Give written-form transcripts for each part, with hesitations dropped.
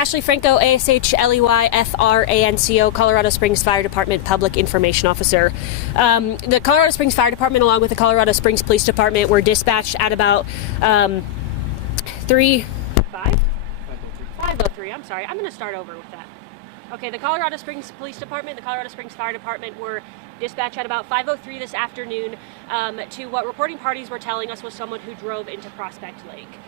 Ashley Franco, ASHLEYFRANCO, Colorado Springs Fire Department Public Information Officer. The Colorado Springs Fire Department, along with the Colorado Springs Police Department, were dispatched at about 5:03. I'm sorry. I'm going to start over with that. Okay, the Colorado Springs Police Department, the Colorado Springs Fire Department were dispatched at about 5:03 this afternoon to what reporting parties were telling us was someone who drove into Prospect Lake.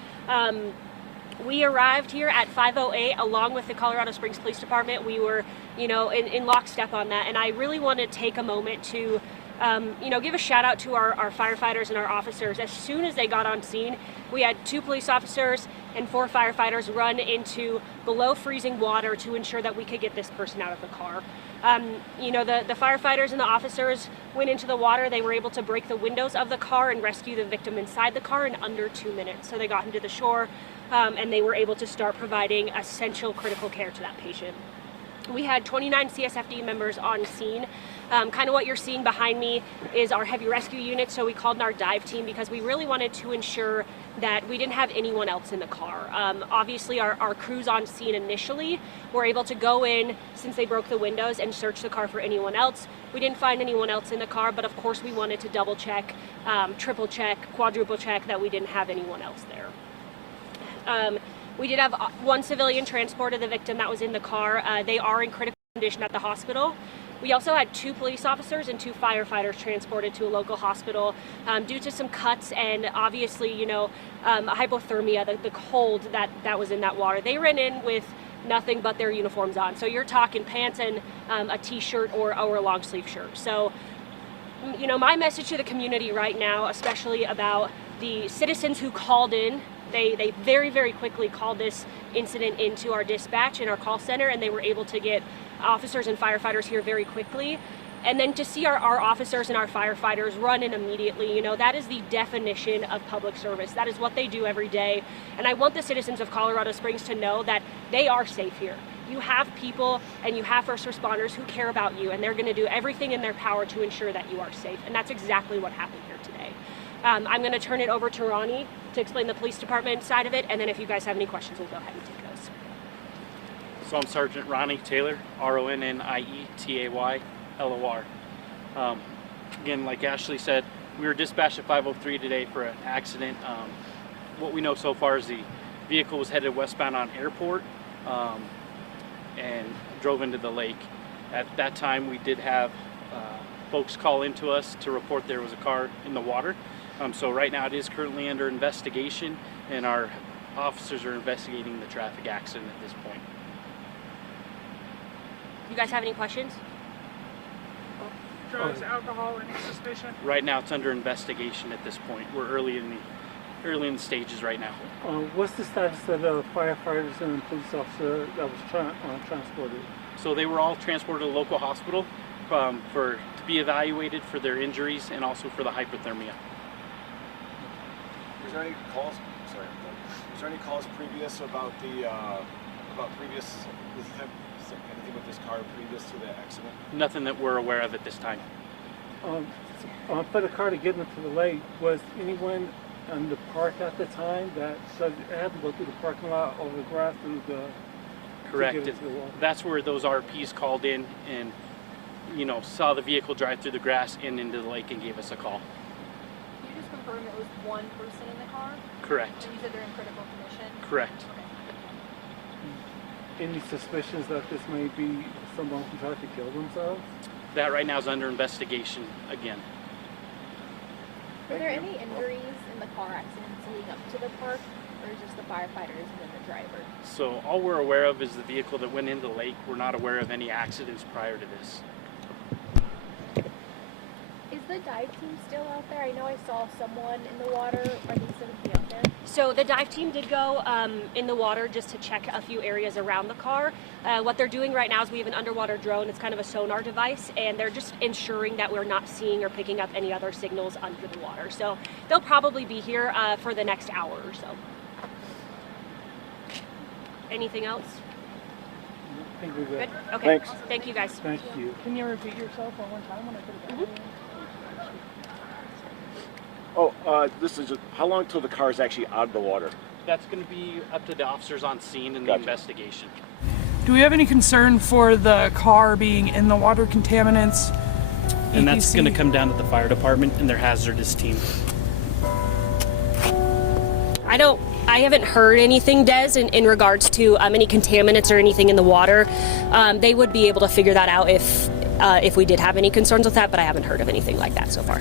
We arrived here at 5:08 along with the Colorado Springs Police Department. We were, in lockstep on that, and I really want to take a moment to, give a shout out to our firefighters and our officers. As soon as they got on scene, we had 2 police officers and 4 firefighters run into below freezing water to ensure that we could get this person out of the car. The firefighters and the officers went into the water. They were able to break the windows of the car and rescue the victim inside the car in under 2 minutes. So they got him to the shore, and they were able to start providing essential critical care to that patient. We had 29 CSFD members on scene. Kind of what you're seeing behind me is our heavy rescue unit. So we called in our dive team because we really wanted to ensure that we didn't have anyone else in the car. Obviously, our crews on scene initially were able to go in since they broke the windows and search the car for anyone else. We didn't find anyone else in the car, but of course we wanted to double check, triple check, quadruple check that we didn't have anyone else there. We did have 1 civilian transport of the victim that was in the car. They are in critical condition at the hospital. We also had 2 police officers and 2 firefighters transported to a local hospital due to some cuts and obviously, hypothermia, the cold that was in that water. They ran in with nothing but their uniforms on. So you're talking pants and a t-shirt or a long sleeve shirt. So, my message to the community right now, especially about the citizens who called in, they very, very quickly called this incident into our dispatch and our call center, and they were able to get officers and firefighters here very quickly. And then to see our officers and our firefighters run in immediately, that is the definition of public service. That is what they do every day. And I want the citizens of Colorado Springs to know that they are safe here. You have people and you have first responders who care about you, and they're going to do everything in their power to ensure that you are safe. And that's exactly what happened here today. I'm going to turn it over to Ronnie to explain the police department side of it, and then if you guys have any questions, we'll go ahead and take those. So I'm Sergeant Ronnie Taylor, RONNIETAYLOR. Again, like Ashley said, we were dispatched at 5:03 today for an accident. What we know so far is the vehicle was headed westbound on Airport and drove into the lake. At that time, we did have folks call into us to report there was a car in the water. So right now it is currently under investigation, and our officers are investigating the traffic accident at this point. You guys have any questions? Drugs, alcohol, or any suspicion? Right now it's under investigation at this point. We're early in the stages right now. What's the status of the firefighters and the police officer that was transported? So they were all transported to a local hospital to be evaluated for their injuries and also for the hypothermia. Was there any calls? Sorry, was there any calls previous about anything with this car previous to the accident? Nothing that we're aware of at this time. For the car to get into the lake, was anyone in the park at the time that so it had to go through the parking lot over the grass through the? Correct. That's where those RPs called in and saw the vehicle drive through the grass and into the lake and gave us a call. Can you just confirm it was 1 person in the car? Correct. And you said they're in critical condition? Correct. Okay. Any suspicions that this may be someone who tried to kill themselves? That right now is under investigation again. Were there any injuries in the car accidents leading up to the park, or just the firefighters and then the driver? So all we're aware of is the vehicle that went into the lake. We're not aware of any accidents prior to this. Is the dive team still out there? I know I saw someone in the water. Are they still going to be out there? So the dive team did go in the water just to check a few areas around the car. What they're doing right now is we have an underwater drone. It's kind of a sonar device, and they're just ensuring that we're not seeing or picking up any other signals under the water. So they'll probably be here for the next hour or so. Anything else? I think we're good. Good? Okay. Thanks. Thank you, guys. Thank you. Can you repeat yourself one more time when I put it back? This is just, how long till the car is actually out of the water? That's going to be up to the officers on scene and the Gotcha. investigation. Do we have any concern for the car being in the water contaminants? And that's EPC? going to come down to the fire department and their hazardous team. I haven't heard anything, Des, in regards to any contaminants or anything in the water. They would be able to figure that out if we did have any concerns with that, but I haven't heard of anything like that so far.